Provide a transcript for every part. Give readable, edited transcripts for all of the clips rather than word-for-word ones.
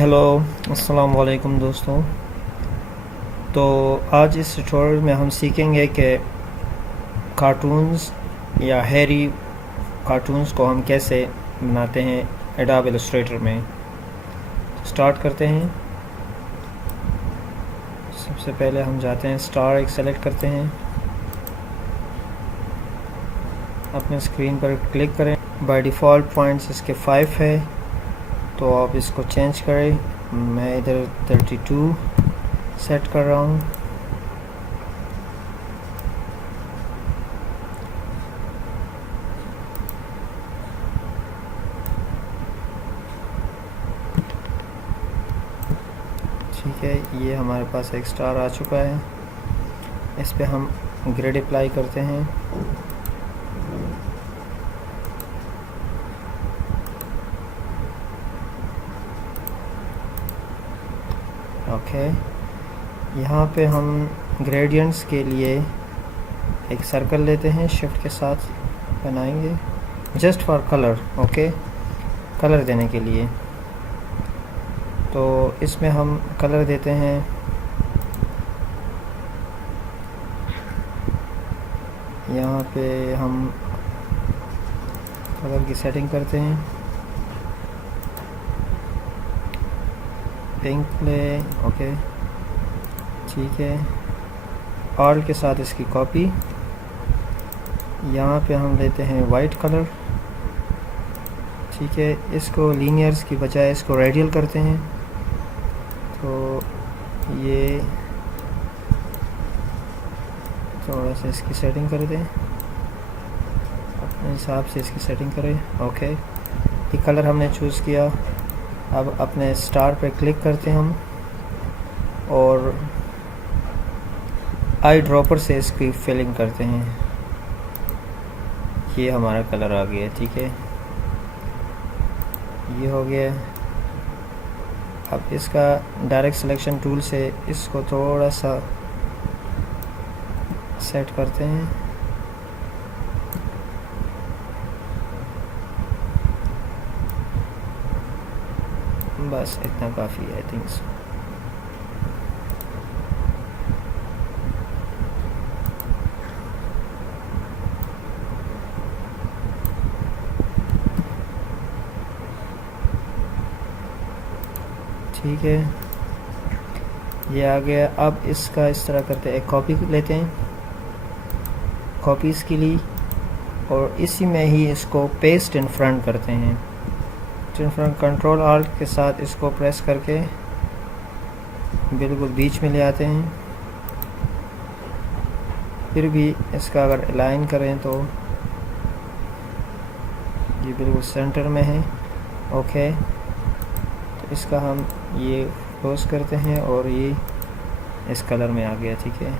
Hello, अस्सलाम वालेकुम दोस्तों। तो आज इस ट्यूटोरियल में हम सीखेंगे कि कार्टून्स या हैरी कार्टून्स को हम कैसे बनाते हैं एडोब इलस्ट्रेटर में। स्टार्ट करते हैं। सबसे पहले हम जाते हैं, स्टार एक सेलेक्ट करते हैं, अपने स्क्रीन पर क्लिक करें। बाय डिफ़ॉल्ट पॉइंट्स इसके 5 है, तो आप इसको चेंज करें। मैं इधर 32 सेट कर रहा हूँ। ठीक है, ये हमारे पास एक स्टार आ चुका है। इस पे हम ग्रेड अप्लाई करते हैं। ओके, यहाँ पे हम ग्रेडियंट्स के लिए एक सर्कल लेते हैं, शिफ्ट के साथ बनाएंगे just for colour. Okay, colour देने के लिए तो इसमें हम कलर देते हैं यहाँ पे हम कलर की सेटिंग करते हैं। पिंक ले, ओके ठीक है। ऑल के साथ इसकी कॉपी, यहाँ पे हम लेते हैं वाइट कलर। ठीक है, इसको लीनियर्स की बजाय इसको रेडियल करते हैं। तो ये थोड़ा सा इसकी सेटिंग कर दें, अपने हिसाब से इसकी सेटिंग करें। ओके, ये कलर हमने चूज़ किया। अब अपने स्टार पे क्लिक करते हैं हम, और आई ड्रॉपर से इसकी फिलिंग करते हैं। ये हमारा कलर आ गया। ठीक है, ये हो गया। अब इसका डायरेक्ट सिलेक्शन टूल से इसको थोड़ा सा सेट करते हैं। बस इतना काफ़ी है, आई थिंक सो। ठीक है, ये आ गया। अब इसका इस तरह करते हैं, एक कॉपी लेते हैं, कॉपीज़ के लिए, और इसी में ही इसको पेस्ट इन फ्रंट करते हैं। इन फ्रंट कंट्रोल आल्ट के साथ इसको प्रेस करके बिल्कुल बीच में ले आते हैं। फिर भी इसका अगर अलाइन करें तो ये बिल्कुल सेंटर में है। ओके, तो इसका हम ये क्लोज करते हैं, और ये इस कलर में आ गया। ठीक है,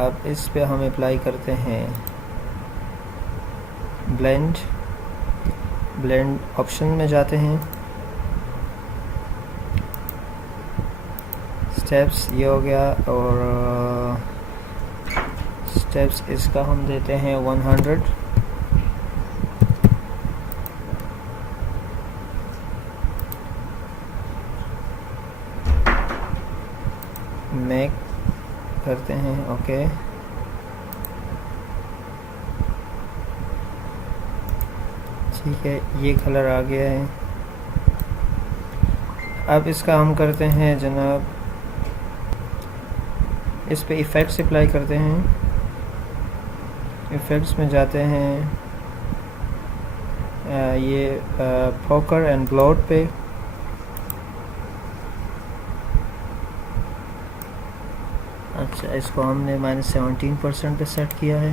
अब इस पे हम अप्लाई करते हैं ब्लेंड ऑप्शन में जाते हैं, स्टेप्स ये हो गया, और स्टेप्स इसका हम देते हैं 100। मेक करते हैं। ओके, ठीक है, ये कलर आ गया है। अब इसका हम करते हैं जनाब, इस पे इफ़ेक्ट्स अप्लाई करते हैं। इफ़ेक्ट्स में जाते हैं, ये फोकर एंड ब्लोट पे। अच्छा, इसको हमने -17% पे सेट किया है।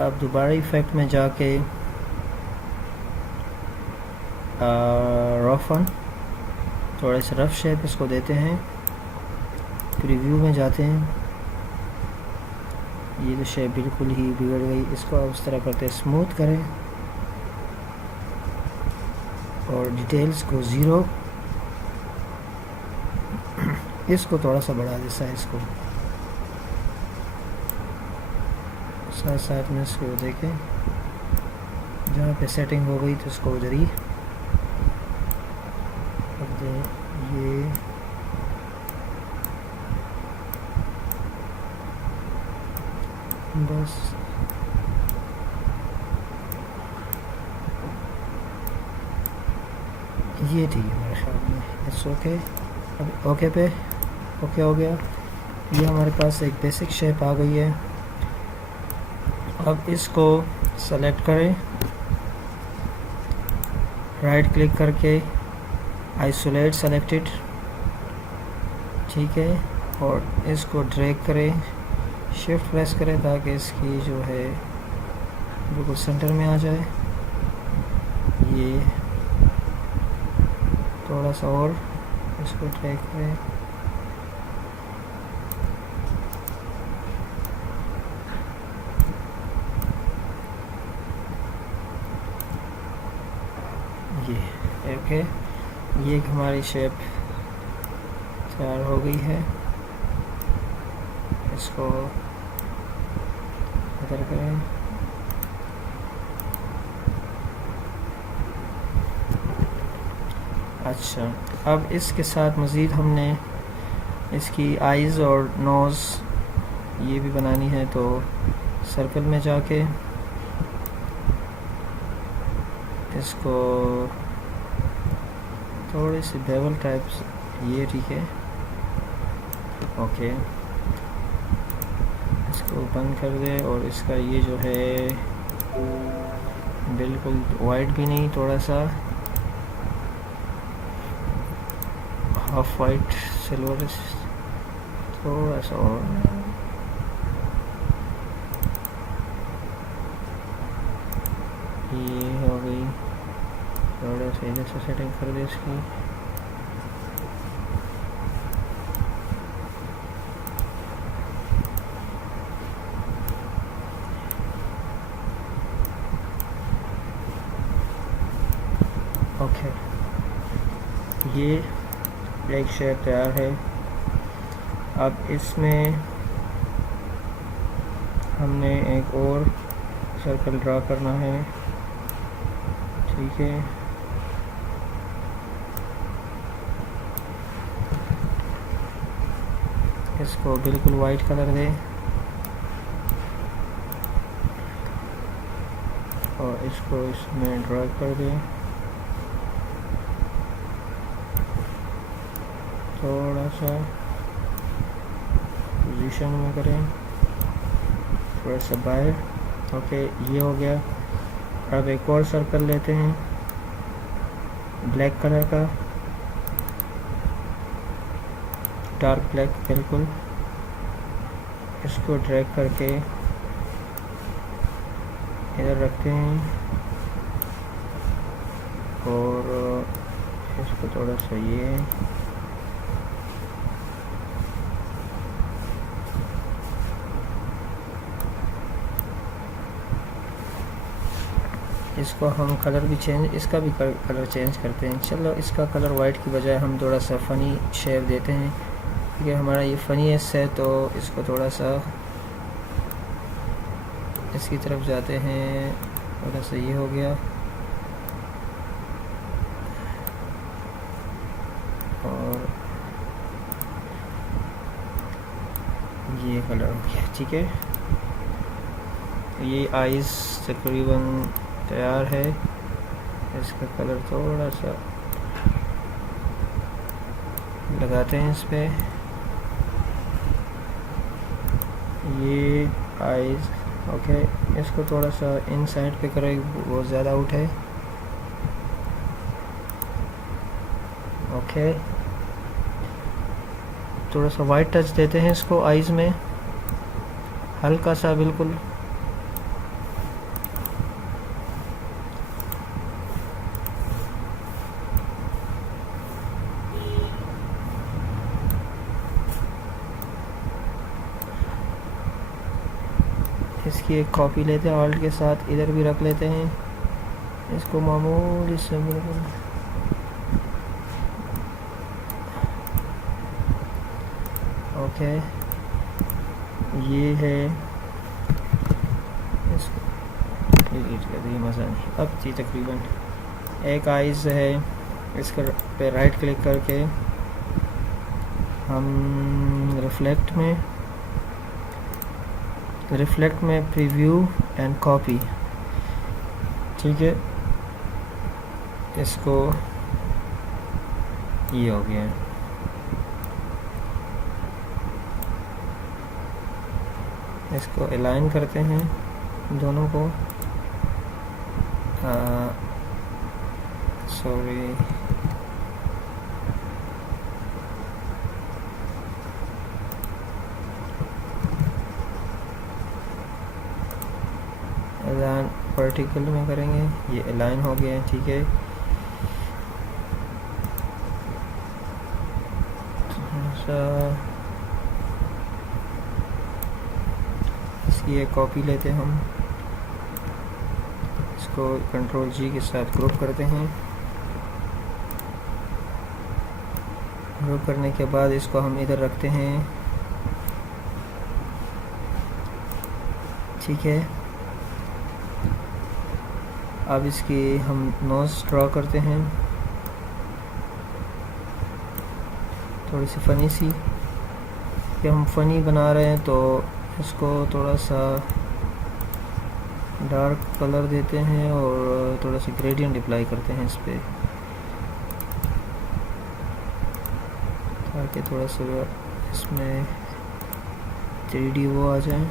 अब दोबारा इफ़ेक्ट में जाके रफन थोड़े से रफ शेप इसको देते हैं। प्रीव्यू में जाते हैं, ये तो शेप बिल्कुल ही बिगड़ गई। इसको अब उस तरह करते हैं, स्मूथ करें, और डिटेल्स को 0, इसको थोड़ा सा बढ़ा दे साइज को। साथ साथ में इसको देखें, जहाँ पे सेटिंग हो गई तो इसको उधर ही रख दें। ये बस ये ठीक है मेरे ख्याल में, इट्स ओके। अब ओके पे ओके हो गया। ये हमारे पास एक बेसिक शेप आ गई है। अब इसको सेलेक्ट करें, राइट क्लिक करके आइसोलेट सेलेक्टेड, ठीक है, और इसको ड्रैग करें, शिफ्ट प्रेस करें ताकि इसकी जो है बिल्कुल सेंटर में आ जाए। ये थोड़ा सा और इसको ड्रैग करें, ये ओके। ये हमारी शेप तैयार हो गई है। इसको इधर करें, अच्छा अब इसके साथ मज़ीद हमने इसकी आइज़ और नोज़ ये भी बनानी है। तो सर्कल में जाके इसको थोड़ी सी बेवल टाइप्स, ये ठीक है, ओके। इसको बंद कर दे और इसका ये जो है बिल्कुल वाइट भी नहीं, थोड़ा सा हाफ वाइट सिल्वर, थोड़ा सा और ये हो गई। थोड़ा सा इधर से सेटिंग कर दे इसकी, ओके। ये एक शेप तैयार है। अब इसमें हमने एक और सर्कल ड्रा करना है, ठीक है। इसको बिल्कुल वाइट कलर दें और इसको इसमें ड्रा कर दें, थोड़ा सा पोजीशन में करें, थोड़ा सा बाहर, ओके। ये हो गया। अब एक और सर्कल लेते हैं ब्लैक कलर का, डार्क ब्लैक बिल्कुल। इसको ड्रैग करके इधर रखते हैं और इसको थोड़ा सा ये इसको हम कलर भी चेंज, इसका भी कलर चेंज करते हैं। चलो इसका कलर वाइट की बजाय हम थोड़ा सा फ़नी शेप देते हैं, क्योंकि हमारा ये फ़नीएस्ट है। तो इसको थोड़ा सा इसकी तरफ जाते हैं, थोड़ा सा ये हो गया और ये कलर हो गया, ठीक है। ये आइज़ तकरीबन तैयार है। इसका कलर थोड़ा सा लगाते हैं इस पे। ये आइज़ ओके। इसको थोड़ा सा इन साइड पे करें, बहुत ज़्यादा आउट है, ओके। थोड़ा सा वाइट टच देते हैं इसको आइज़ में, हल्का सा बिल्कुल। इसकी एक कॉपी लेते हैं, ऑल्ट के साथ इधर भी रख लेते हैं इसको मामूली से बिल्कुल, ओके। ये है डिलीट कर दिए, मज़ा नहीं। अब थी तकरीबन एक आइज़ है, इसके पे राइट क्लिक करके हम रिफ्लेक्ट में प्रीव्यू एंड कॉपी, ठीक है, इसको ये हो गया। इसको अलाइन करते हैं दोनों को, सॉरी अलाइन वर्टिकल में करेंगे, ये अलाइन हो गया, ठीक है। इसकी एक कॉपी लेते हैं हम, इसको कंट्रोल जी के साथ ग्रुप करते हैं। ग्रुप करने के बाद इसको हम इधर रखते हैं, ठीक है। अब इसकी हम नोज़ ड्रॉ करते हैं, थोड़ी सी फ़नी सी, कि हम फ़नी बना रहे हैं तो इसको थोड़ा सा डार्क कलर देते हैं और थोड़ा सा ग्रेडियंट अप्लाई करते हैं इस पर, ताकि थोड़ा सा इसमें 3D वो आ जाए।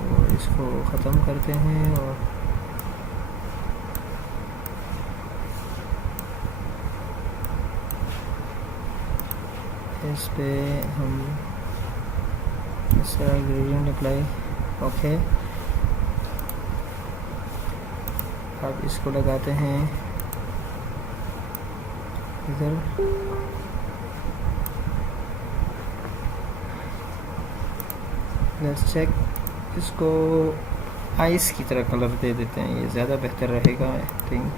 और इसको ख़त्म करते हैं और इस पे हम इस तरह ग्रेडियंट अप्लाई, ओके। अब इसको लगाते हैं इधर, लेट्स चेक, इसको आइस की तरह कलर दे देते हैं, ये ज़्यादा बेहतर रहेगा आई थिंक।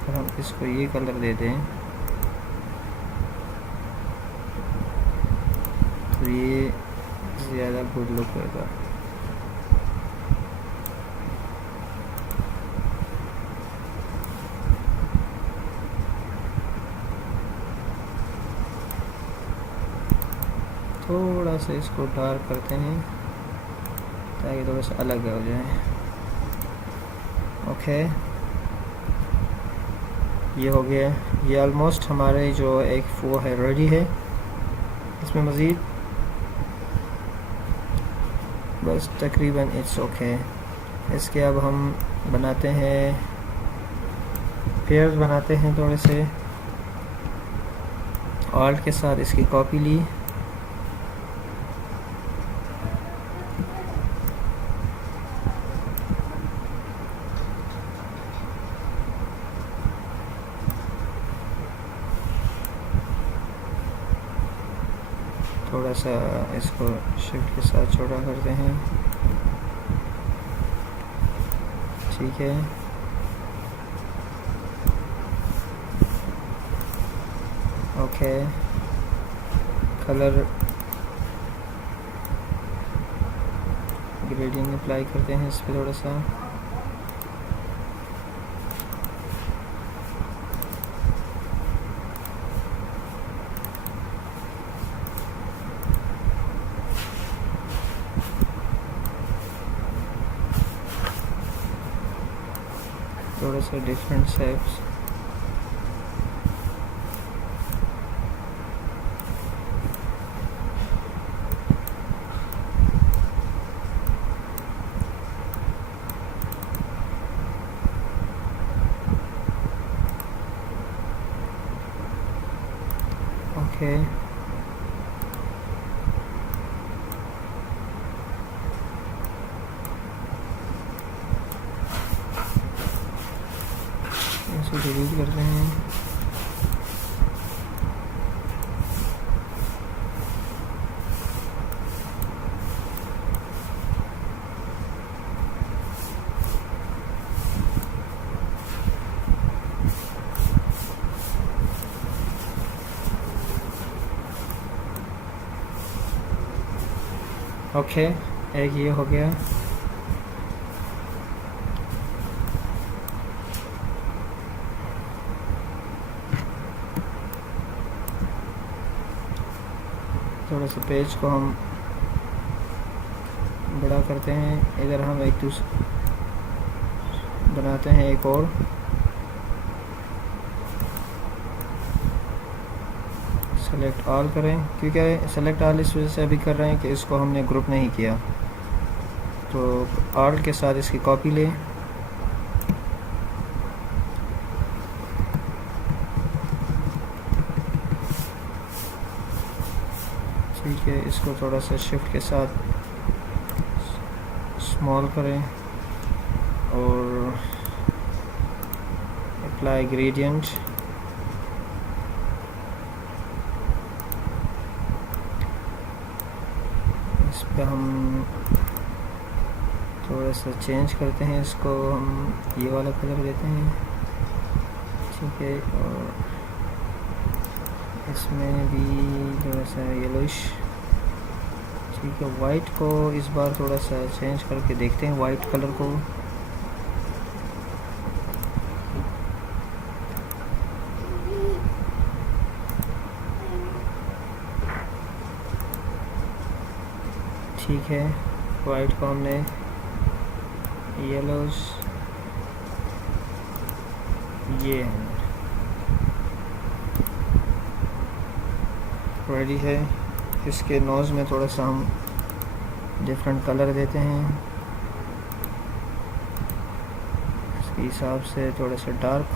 अगर हम इसको ये कलर दे दें तो ये ज़्यादा गुड लुक होगा। थोड़ा सा इसको डार्क करते हैं ताकि थोड़ा सा अलग हो जाए, ओके। ये हो गया, ये ऑलमोस्ट हमारे जो एक वो है रेडी है। इसमें मज़ीद बस तकरीबन इट्स ओके। इसके अब हम बनाते हैं पेयर्स, बनाते हैं थोड़े से, ऑल्ट के साथ इसकी कॉपी ली, थोड़ा सा इसको शिफ्ट के साथ छोटा करते हैं, ठीक है। ओके, कलर ग्रेडियंट अप्लाई करते हैं इस पर थोड़ा सा, थोड़ा सा डिफरेंट शेप्स, ओके। इसको डिलीट करते हैं, ओके। एक ये हो गया, थोड़ा सा पेज को हम बड़ा करते हैं। इधर हम एक दूसरा बनाते हैं एक और। सेलेक्ट ऑल करें, क्योंकि सेलेक्ट ऑल इस वजह से अभी कर रहे हैं कि इसको हमने ग्रुप नहीं किया, तो ऑल के साथ इसकी कॉपी लें। ठीक है, इसको थोड़ा सा शिफ्ट के साथ स्मॉल करें और अप्लाई ग्रेडियंट। इस पे हम थोड़ा सा चेंज करते हैं, इसको हम ये वाला कलर देते हैं। ठीक है, और इसमें भी थोड़ा सा येलोइश। ठीक है, वाइट को इस बार थोड़ा सा चेंज करके देखते हैं, वाइट कलर को। ठीक है, वाइट को हमने येलोज ये रेडी है। इसके नोज़ में थोड़ा सा हम डिफरेंट कलर देते हैं, इसके हिसाब से थोड़ा सा डार्क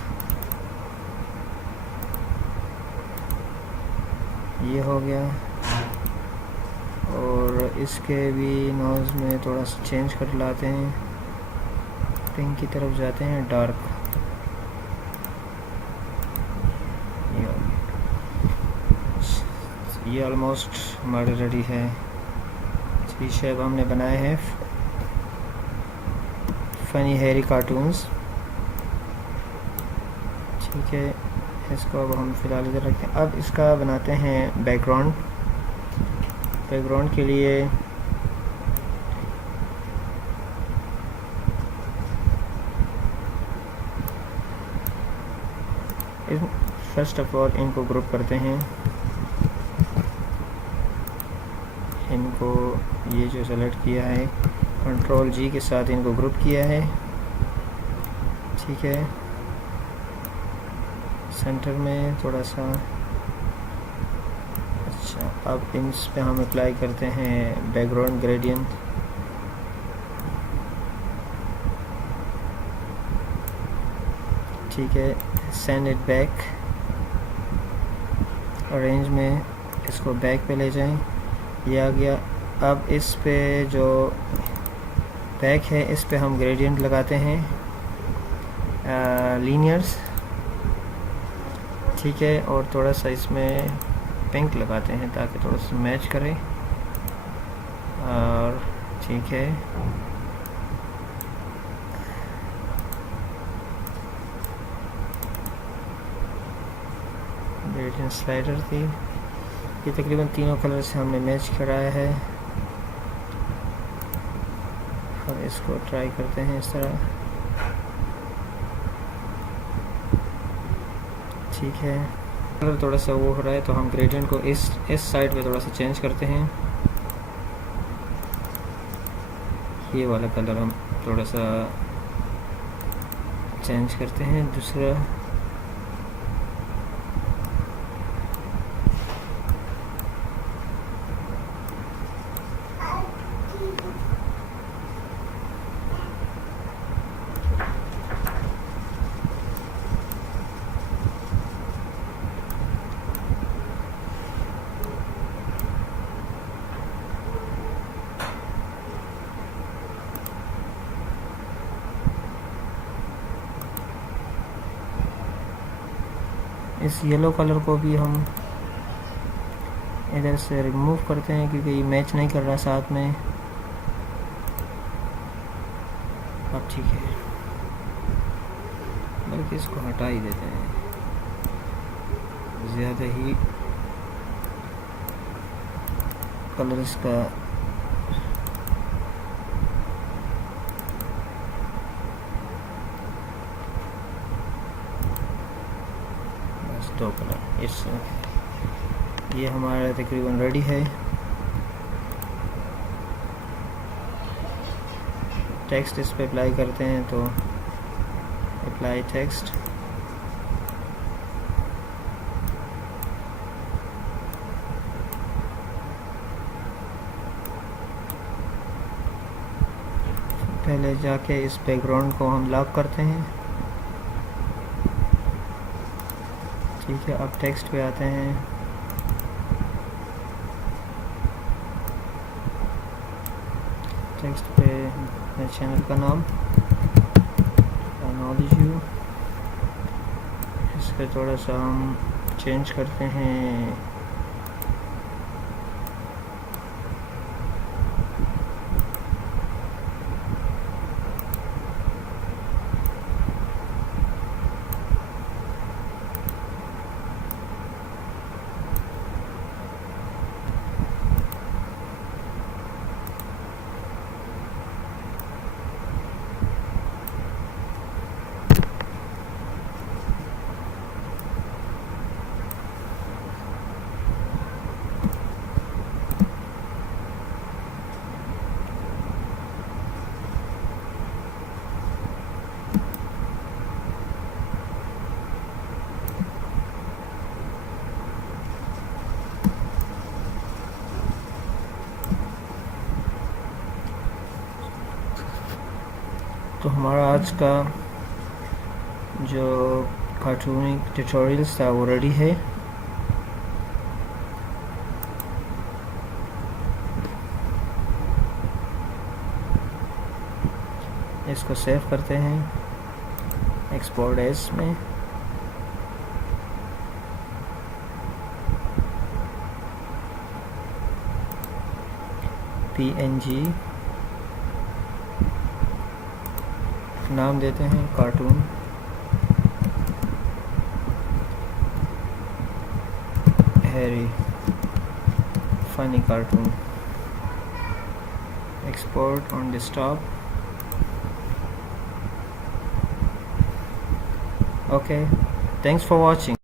ये हो गया। और इसके भी नोज़ में थोड़ा सा चेंज कर लाते हैं, पिंक की तरफ जाते हैं, डार्क। ये ऑलमोस्ट हमारे रेडी है। इसकी शेप हमने बनाए हैं फनी हेरी कार्टून्स। ठीक है, इसको अब हम फ़िलहाल इधर रखें। अब इसका बनाते हैं बैकग्राउंड। बैकग्राउंड के लिए फर्स्ट ऑफ ऑल इनको ग्रुप करते हैं। इनको ये जो सेलेक्ट किया है, कंट्रोल जी के साथ इनको ग्रुप किया है। ठीक है, सेंटर में थोड़ा सा। अच्छा, अब इन पे हम अप्लाई करते हैं बैकग्राउंड ग्रेडियंट। ठीक है, सेंड इट बैक। अरेंज में इसको बैक पे ले जाएं, ये आ गया। अब इस पे जो बैक है, इस पे हम ग्रेडियंट लगाते हैं लीनियर्स। ठीक है, और थोड़ा सा इसमें पिंक लगाते हैं ताकि थोड़ा सा मैच करे। और ठीक है, ग्रेडियंट स्लाइडर थी, ये तकरीबन तीनों कलर से हमने मैच कराया है। और इसको ट्राई करते हैं इस तरह। ठीक है, कलर थोड़ा सा वो हो रहा है, तो हम ग्रेडियंट को इस साइड पे थोड़ा सा चेंज करते हैं। ये वाला कलर हम थोड़ा सा चेंज करते हैं, दूसरा। इस येलो कलर को भी हम इधर से रिमूव करते हैं क्योंकि ये मैच नहीं कर रहा साथ में। अब ठीक है, बल्कि इसको हटा ही देते हैं, ज़्यादा ही कलर इसका दो कलर। इस ये हमारा तकरीबन रेडी है। टेक्स्ट इस पे अप्लाई करते हैं तो अप्लाई टेक्स्ट, पहले जाके इस बैकग्राउंड को हम लॉक करते हैं। ठीक है, अब टेक्स्ट पे आते हैं। टेक्स्ट पे चैनल का नाम एक्नॉलेज यू, इसका थोड़ा सा हम चेंज करते हैं। तो हमारा आज का जो कार्टूनिंग ट्यूटोरियल्स था वो रेडी है। इसको सेव करते हैं एक्सपोर्ट एज में। PNG नाम देते हैं cartoon, Harry funny cartoon. Export on desktop. Okay, thanks for watching.